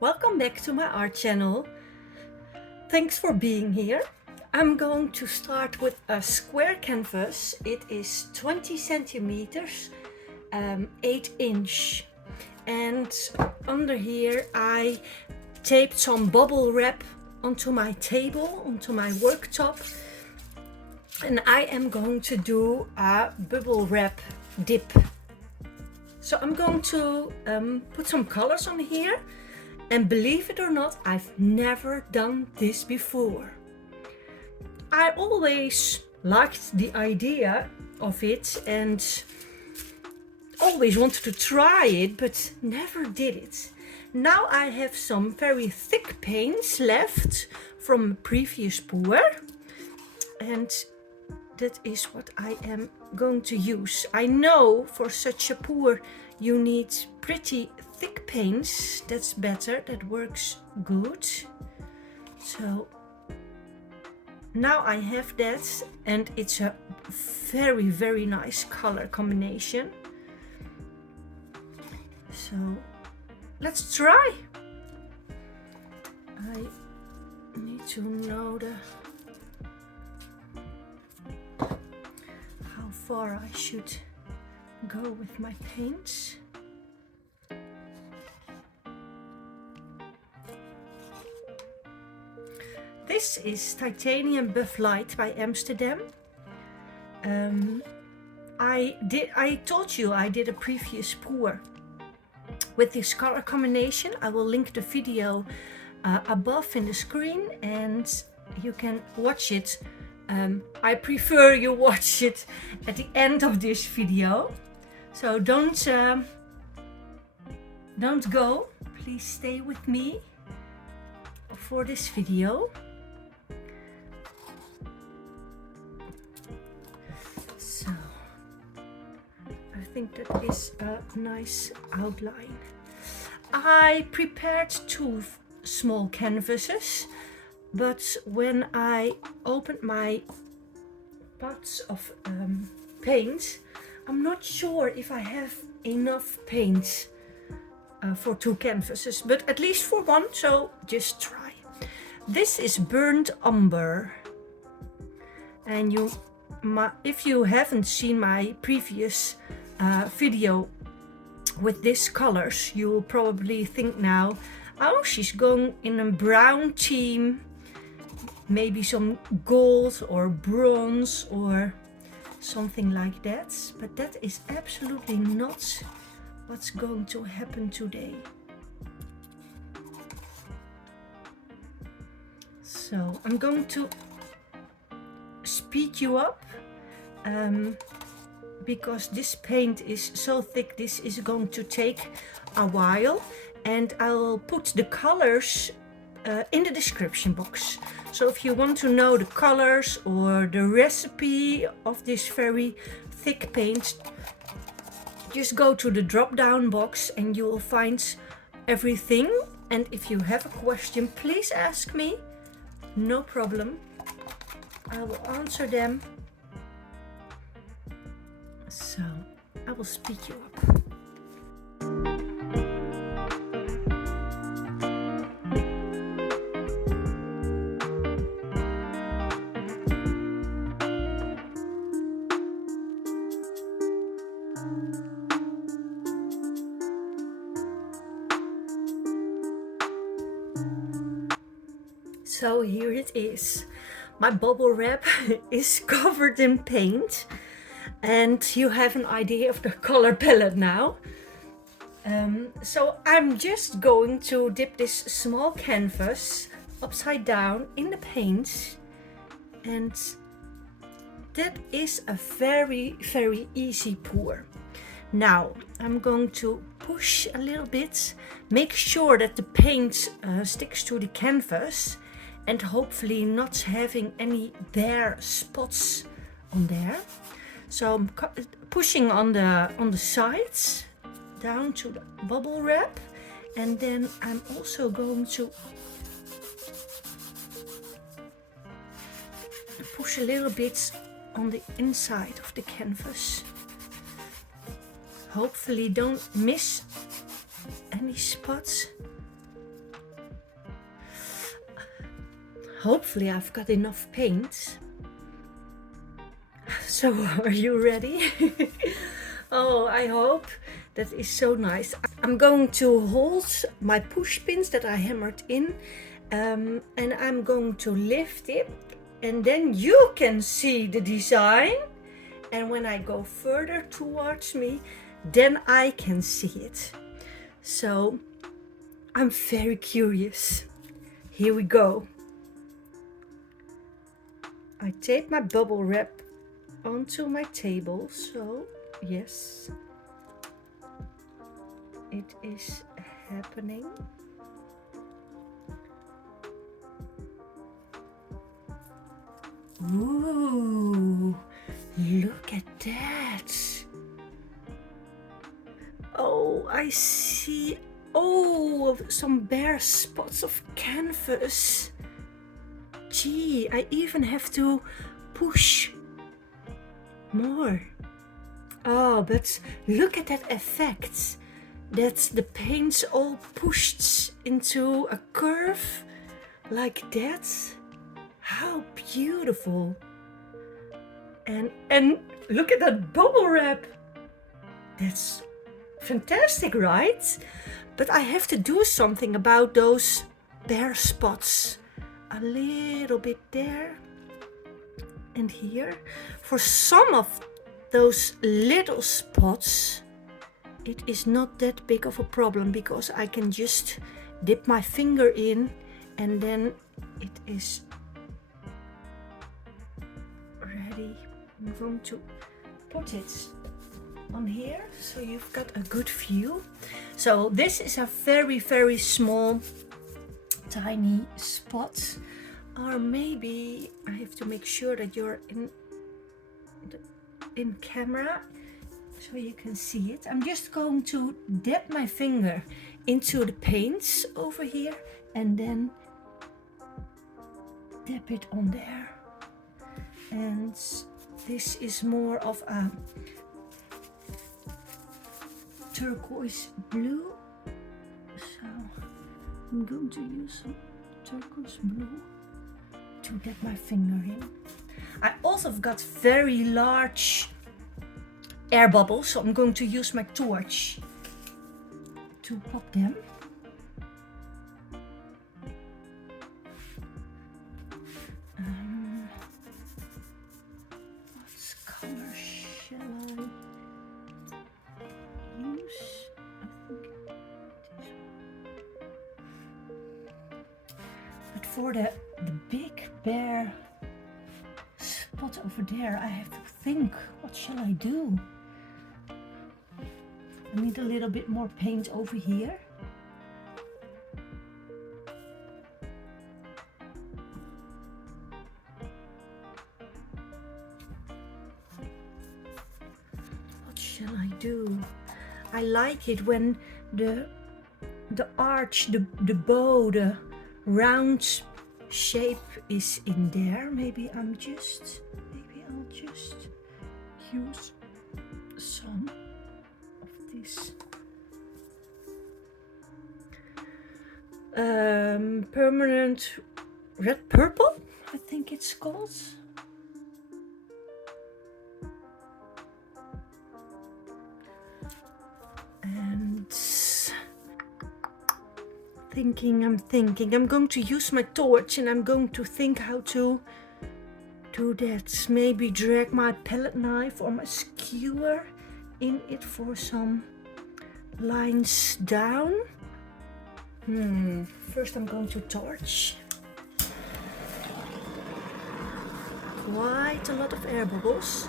Welcome back to my art channel. Thanks for being here. I'm going to start with a square canvas. It is 20 centimeters, 8 inch. And under here I taped some bubble wrap onto my table, onto my worktop. And I am going to do a bubble wrap dip. So I'm going to put some colors on here. And believe it or not, I've never done this before. I always liked the idea of it and always wanted to try it, but never did it. Now I have some very thick paints left from a previous pour, and that is what I am going to use. I know for such a pour you need pretty thick paints. That's better, that works good. So now I have that, and it's a very nice color combination. So let's try. I need to know how far I should go with my paints. This is Titanium Buff Light by Amsterdam. I told you I did a previous pour with this color combination. I will link the video above in the screen and you can watch it. I prefer you watch it at the end of this video. So don't go. Please stay with me for this video. So I think that is a nice outline. I prepared 2 small canvases, but when I opened my pots of paint, I'm not sure if I have enough paint for 2 canvases, but at least for 1, so just try. This is burnt umber, and if you haven't seen my previous video with these colors, you will probably think now, oh, she's going in a brown theme, maybe some gold or bronze or something like that, but that is absolutely not what's going to happen today. So I'm going to speed you up because this paint is so thick. This is going to take a while, and I'll put the colors in the description box. So if you want to know the colors or the recipe of this very thick paint, just go to the drop down box and you will find everything. And if you have a question, please ask me. No problem. I will answer them. So I will speed you up. So here it is. My bubble wrap is covered in paint, and you have an idea of the color palette now. So I'm just going to dip this small canvas upside down in the paint, and that is a very easy pour. Now I'm going to push a little bit, make sure that the paint sticks to the canvas, and hopefully not having any bare spots on there. So I'm pushing on the sides down to the bubble wrap, and then I'm also going to push a little bit on the inside of the canvas. Hopefully don't miss any spots. Hopefully I've got enough paint. So are you ready? Oh, I hope. That is so nice. I'm going to hold my push pins that I hammered in, and I'm going to lift it, and then you can see the design. And when I go further towards me, then I can see it. So I'm very curious. Here we go. I tape my bubble wrap onto my table, so yes, it is happening. Ooh, look at that. Oh, I see. Oh, some bare spots of canvas. Gee, I even have to push more. Oh, but look at that effect. That's the paint's all pushed into a curve like that. How beautiful. And look at that bubble wrap. That's fantastic, right? But I have to do something about those bare spots. A little bit there and here. For some of those little spots, it is not that big of a problem because I can just dip my finger in and then it is ready. I'm going to put it on here so you've got a good view. So this is a very, very small, tiny spot. Or maybe I have to make sure that you're in camera so you can see it. I'm just going to dip my finger into the paints over here and then dip it on there. And this is more of a turquoise blue, so I'm going to use some turquoise blue to dip my finger in. I also have got very large air bubbles, so I'm going to use my torch to pop them. What color shall I use? I think this one. But for the big bare spot over there, I have to think, what shall I do? I need a little bit more paint over here. What shall I do? I like it when the arch, the bow, the round shape is in there. Maybe I'll just use some of this permanent red purple, I think it's called. And I'm going to use my torch and I'm going to think how to do that. Maybe drag my palette knife or my skewer in it for some lines down. First I'm going to torch. Quite a lot of air bubbles.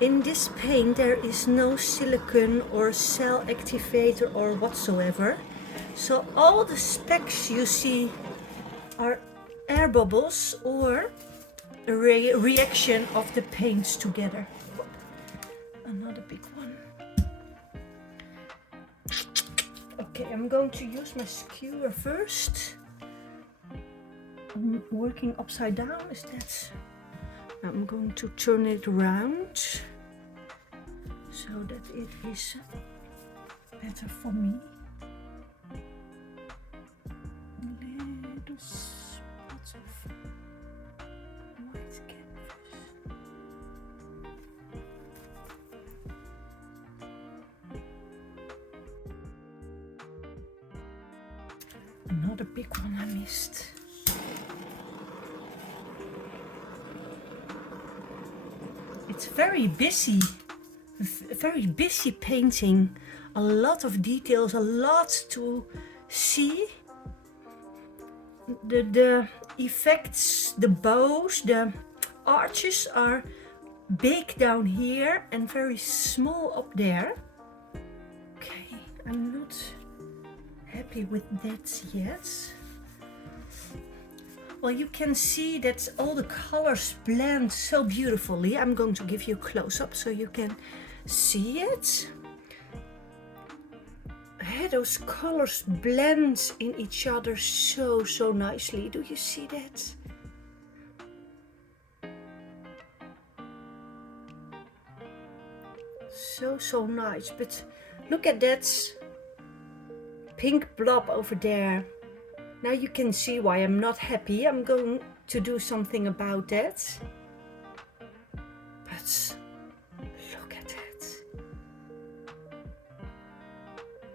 In this paint there is no silicone or cell activator or whatsoever. So all the specks you see are air bubbles or a reaction of the paints together. Another big one. Okay, I'm going to use my skewer first. I'm working upside down, is that? I'm going to turn it around so that it is better for me. Little spots of another big one I missed. It's very busy painting. A lot of details, a lot to see. The effects, the bows, the arches are big down here and very small up there. Okay, I'm not happy with that yet. Well, you can see that all the colors blend so beautifully. I'm going to give you a close-up so you can see it. Those colors blend in each other so nicely. Do you see that? So nice. But look at that pink blob over there. Now you can see why I'm not happy. I'm going to do something about that. But look at that.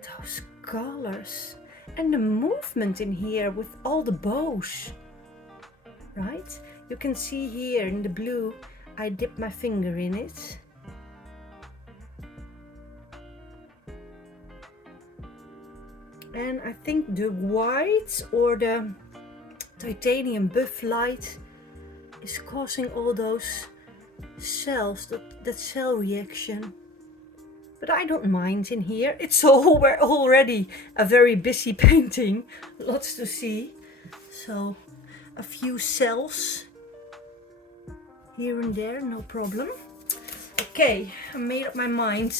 Those colors. And the movement in here with all the bows. Right? You can see here in the blue, I dip my finger in it. And I think the white or the titanium buff light is causing all those cells, that cell reaction. But I don't mind in here. It's already a very busy painting. Lots to see. So a few cells here and there, no problem. Okay, I made up my mind.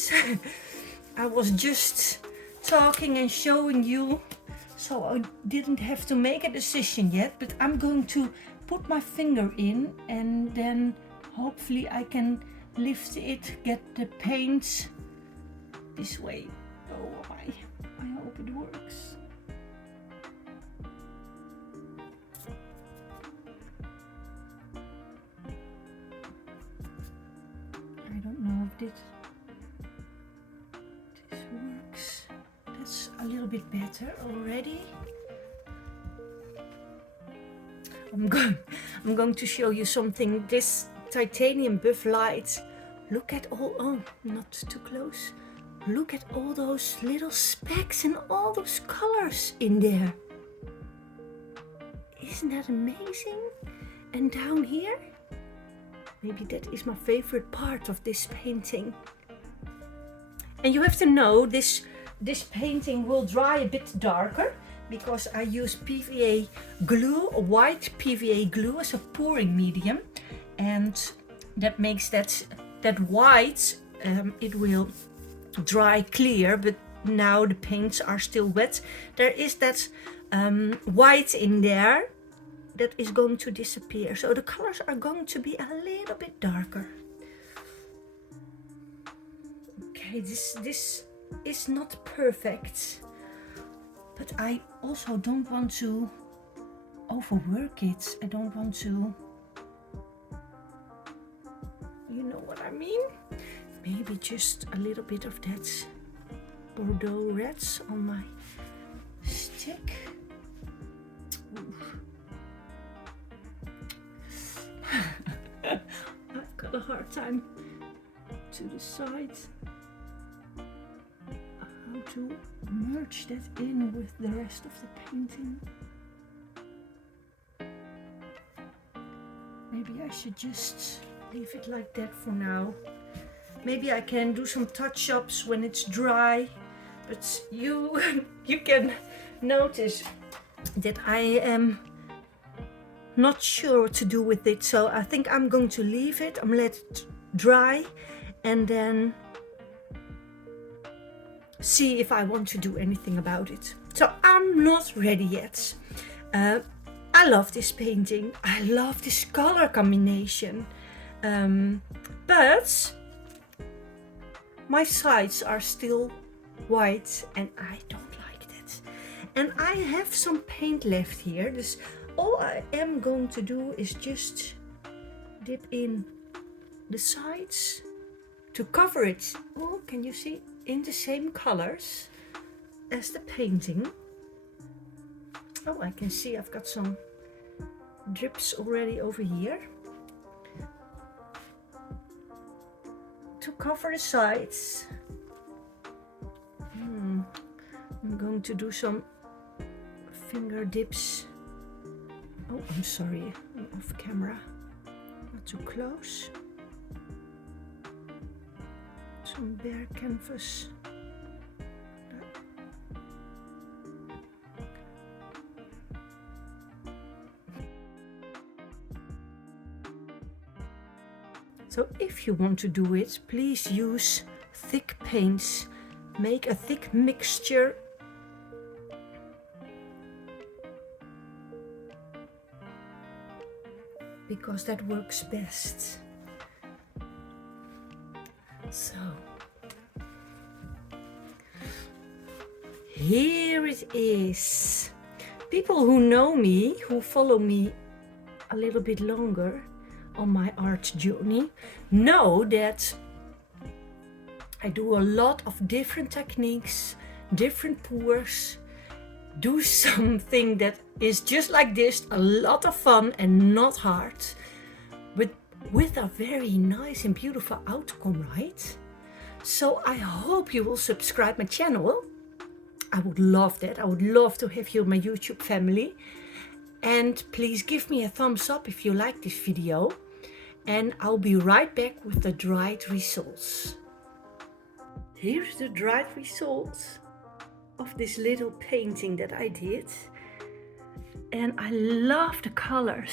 I was just talking and showing you, so I didn't have to make a decision yet, but I'm going to put my finger in and then hopefully I can lift it, get the paint this way. Oh, I hope it works. I don't know if this works. That's a little bit better already. I'm going to show you something. This titanium buff light. Look at all, oh, not too close. Look at all those little specks and all those colors in there. Isn't that amazing? And down here, maybe that is my favorite part of this painting. And you have to know this painting will dry a bit darker because I use PVA glue, white PVA glue as a pouring medium, and that makes that white, it will dry clear, but now the paints are still wet. There is that white in there that is going to disappear, so the colors are going to be a little bit darker. Okay, this is not perfect, but I also don't want to overwork it. I don't want to, you know what I mean? Maybe just a little bit of that bordeaux reds on my stick. I've got a hard time to decide how to merge that in with the rest of the painting. Maybe I should just leave it like that for now. Maybe I can do some touch-ups when it's dry, but you can notice that I am not sure what to do with it, so I think I'm going to leave it. I'm let it dry and then see if I want to do anything about it. So I'm not ready yet. I love this painting. I love this color combination, but my sides are still white and I don't like that. And I have some paint left here. This all I am going to do is just dip in the sides to cover it. Oh, can you see? In the same colors as the painting. Oh, I can see I've got some drips already over here. To cover the sides, I'm going to do some finger dips. Oh, I'm sorry, I'm off camera, not too close. Some bare canvas. So if you want to do it, please use thick paints. Make a thick mixture. Because that works best. So here it is. People who know me, who follow me a little bit longer on my art journey, know that I do a lot of different techniques, different pours, do something that is just like this, a lot of fun and not hard, but with a very nice and beautiful outcome, right? So I hope you will subscribe my channel. I would love that. I would love to have you in my YouTube family. And please give me a thumbs up if you like this video. And I'll be right back with the dried results. Here's the dried results of this little painting that I did. And I love the colors.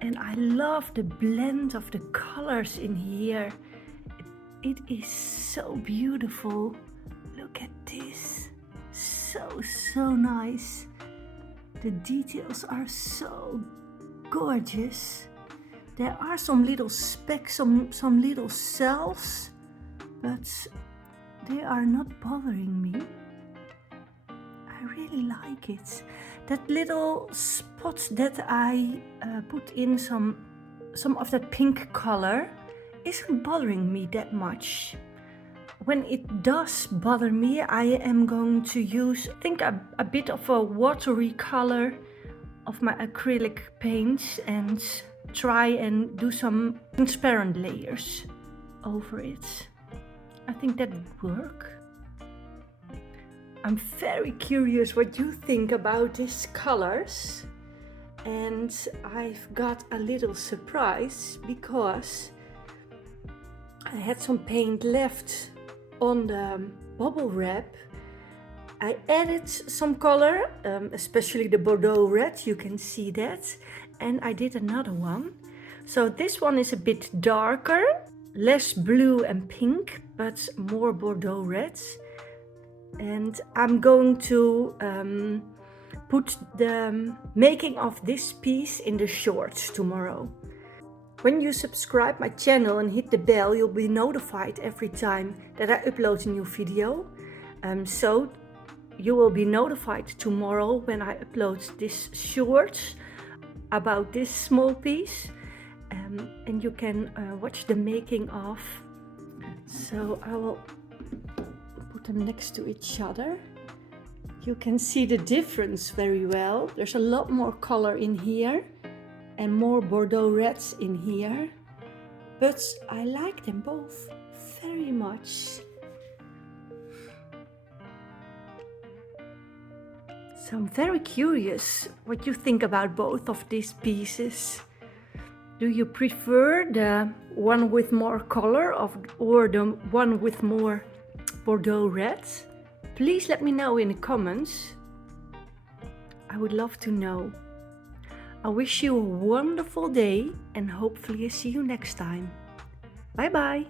And I love the blend of the colors in here. It is so beautiful. Look at this. So nice. The details are so gorgeous. There are some little specks, some little cells, but they are not bothering me. I really like it. That little spot that I put in some of that pink color isn't bothering me that much. When it does bother me, I am going to use, I think, a bit of a watery color of my acrylic paints and try and do some transparent layers over it. I think that would work. I'm very curious what you think about these colors, and I've got a little surprise because I had some paint left on the bubble wrap. I added some color, especially the bordeaux red, you can see that, and I did another one. So this one is a bit darker, less blue and pink, but more bordeaux red. And I'm going to put the making of this piece in the shorts tomorrow. When you subscribe my channel and hit the bell, you'll be notified every time that I upload a new video. So you will be notified tomorrow when I upload this short about this small piece. And you can watch the making of. So I will put them next to each other. You can see the difference very well. There's a lot more color in here and more bordeaux reds in here, but I like them both very much. So I'm very curious what you think about both of these pieces. Do you prefer the one with more color or the one with more bordeaux red? Please let me know in the comments. I would love to know. I wish you a wonderful day and hopefully I see you next time. Bye bye.